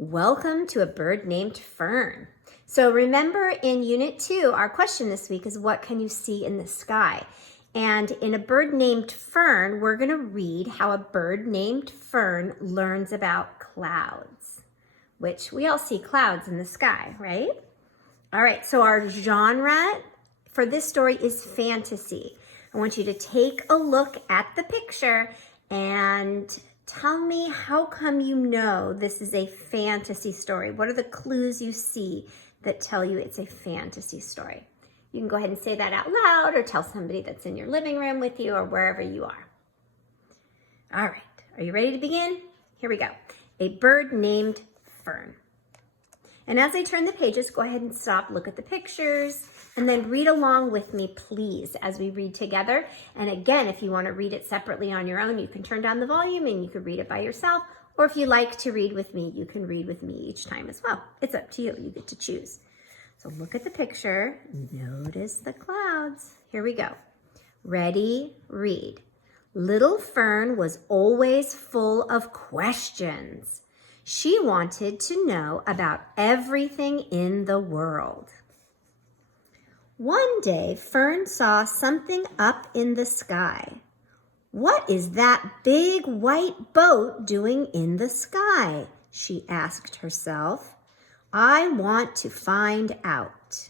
Welcome to A Bird Named Fern. So remember in Unit 2, our question this week is what can you see in the sky? And in A Bird Named Fern, we're going to read how a bird named Fern learns about clouds, which we all see clouds in the sky, right? All right, so our genre for this story is fantasy. I want you to take a look at the picture and tell me how come you know this is a fantasy story. What are the clues you see that tell you it's a fantasy story? You can go ahead and say that out loud or tell somebody that's in your living room with you or wherever you are. All right, are you ready to begin? Here we go. A bird named Fern. And as I turn the pages, go ahead and stop, look at the pictures, and then read along with me, please, as we read together. And again, if you want to read it separately on your own, you can turn down the volume and you can read it by yourself. Or if you like to read with me, you can read with me each time as well. It's up to you. You get to choose. So look at the picture. Notice the clouds. Here we go. Ready, read. Little Fern was always full of questions. She wanted to know about everything in the world. One day, Fern saw something up in the sky. What is that big white boat doing in the sky? She asked herself. I want to find out.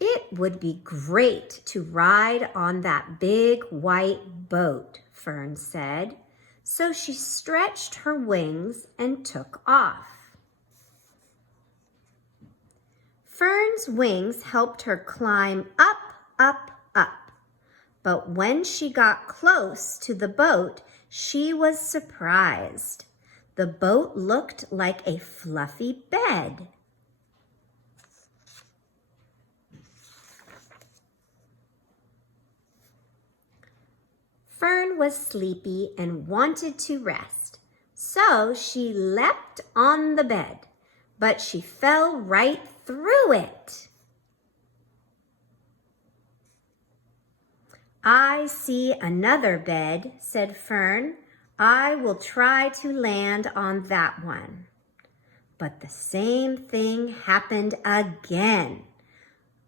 It would be great to ride on that big white boat, Fern said. So she stretched her wings and took off. Fern's wings helped her climb up, up, up. But when she got close to the boat, she was surprised. The boat looked like a fluffy bed. Fern was sleepy and wanted to rest, so she leapt on the bed, but she fell right through it. I see another bed, said Fern. I will try to land on that one. But the same thing happened again.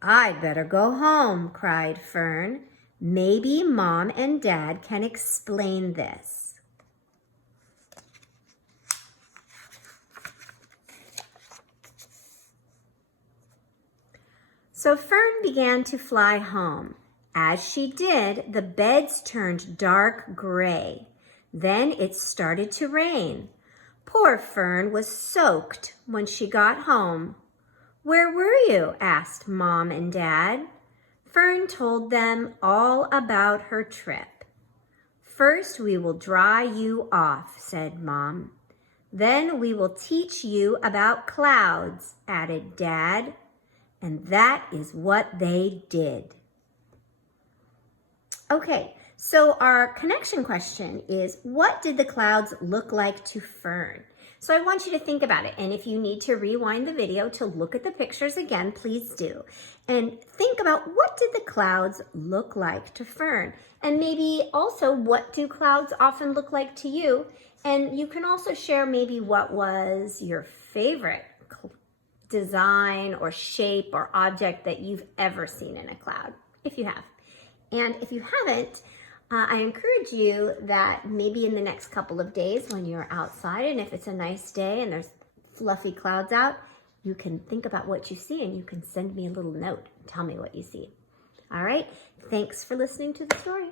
I'd better go home, cried Fern. Maybe Mom and Dad can explain this. So Fern began to fly home. As she did, the beds turned dark gray. Then it started to rain. Poor Fern was soaked when she got home. Where were you? Asked Mom and Dad. Fern told them all about her trip. First, we will dry you off, said Mom. Then we will teach you about clouds, added Dad. And that is what they did. Okay, so our connection question is, what did the clouds look like to Fern? So I want you to think about it. And if you need to rewind the video to look at the pictures again, please do. And think about, what did the clouds look like to Fern? And maybe also, what do clouds often look like to you? And you can also share maybe what was your favorite design or shape or object that you've ever seen in a cloud, if you have. And if you haven't, I encourage you that maybe in the next couple of days when you're outside, and if it's a nice day and there's fluffy clouds out, you can think about what you see and you can send me a little note and tell me what you see. All right, thanks for listening to the story.